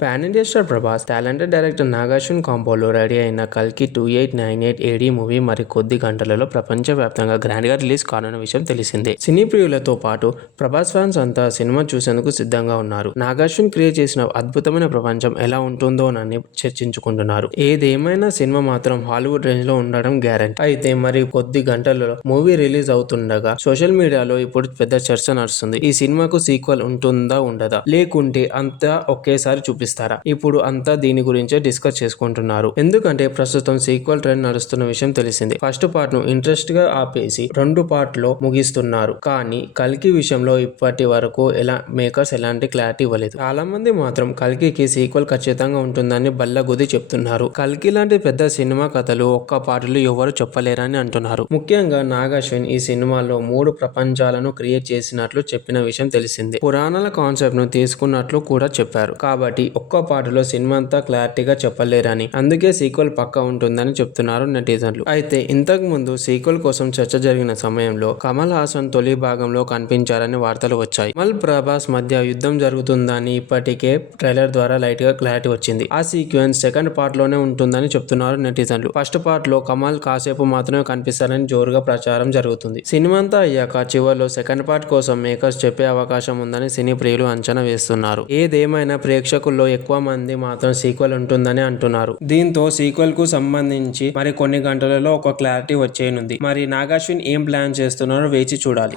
Pan India star Prabhas, talented director Nagarjuna కాంబోలో ready అయిన కల్కి 2898 ఏడీ మూవీ మరి కొద్ది గంటలలో ప్రపంచవ్యాప్తంగా గ్రాండ్గా రిలీజ్ కానున్న విషయం తెలిసిందే. సినీ ప్రియులతో పాటు ప్రభాస్ ఫ్యాన్స్ అంతా సినిమా చూసేందుకు సిద్ధంగా ఉన్నారు. నాగార్జున క్రియేట్ చేసిన అద్భుతమైన ప్రపంచం ఎలా ఉంటుందోనని చర్చించుకుంటున్నారు. ఏదేమైనా సినిమా మాత్రం హాలీవుడ్ రేంజ్ లో ఉండడం గ్యారెంటీ. అయితే మరి కొద్ది గంటలలో మూవీ రిలీజ్ అవుతుండగా సోషల్ మీడియాలో ఇప్పుడు పెద్ద చర్చ నడుస్తుంది. ఈ సినిమాకు సీక్వెల్ ఉంటుందా ఉండదా, లేకుంటే అంతా ఒకేసారి చూపిస్తారా? ఇప్పుడు అంతా దీని గురించే డిస్కస్ చేసుకుంటున్నారు. ఎందుకంటే ప్రస్తుతం సీక్వెల్ ట్రెండ్ నడుస్తున్న విషయం తెలిసిందే. ఫస్ట్ పార్ట్ ను ఇంట్రెస్ట్ గా ఆపేసి 2 పార్ట్ లో ముగిస్తున్నారు. కానీ కల్కి విషయంలో ఇప్పటి వరకు మేకర్స్ ఎలాంటి క్లారిటీ ఇవ్వలేదు. చాలా మంది మాత్రం కల్కికి సీక్వెల్ ఖచ్చితంగా ఉంటుందని బల్లగుద్ది చెప్తున్నారు. కల్కి లాంటి పెద్ద సినిమా కథలు ఒక్క పార్టీలో ఎవరు చెప్పలేరని అంటున్నారు. ముఖ్యంగా నాగార్జున ఈ సినిమాలో 3 ప్రపంచాలను క్రియేట్ చేసినట్లు చెప్పిన విషయం తెలిసిందే. పురాణాల కాన్సెప్ట్ ను తీసుకున్నట్లు కూడా చెప్పారు. కాబట్టి ఒక్క పాటలో సినిమా అంతా క్లారిటీగా చెప్పలేరని, అందుకే సీక్వెల్ పక్కా ఉంటుందని చెప్తున్నారు నెటిజన్లు. అయితే ఇంతకు ముందు సీక్వెల్ కోసం చర్చ జరిగిన సమయంలో కమల్ హాసన్ తొలి భాగంలో కనిపించారని వార్తలు వచ్చాయి. కమల్ ప్రభాస్ మధ్య యుద్ధం జరుగుతుందని ఇప్పటికే ట్రైలర్ ద్వారా లైట్ గా క్లారిటీ వచ్చింది. ఆ సీక్వెన్స్ సెకండ్ పార్ట్ లోనే ఉంటుందని చెప్తున్నారు నెటిజన్లు. ఫస్ట్ పార్ట్ లో కమల్ కాసేపు మాత్రమే కనిపిస్తారని జోరుగా ప్రచారం జరుగుతుంది. సినిమా అంతా అయ్యాక చివర్లో సెకండ్ పార్ట్ కోసం మేకర్స్ చెప్పే అవకాశం ఉందని సినీ ప్రియులు అంచనా వేస్తున్నారు. ఏదేమైనా ప్రేక్షకుల్లో ఎక్కువ మంది మాత్రం సీక్వెల్ ఉంటుందని అంటున్నారు. దీంతో సీక్వెల్ కు సంబంధించి మరి కొన్ని గంటలలో ఒక క్లారిటీ వచ్చేయనుంది. మరి నాగార్జున ఏం ప్లాన్ చేస్తున్నారో వేచి చూడాలి.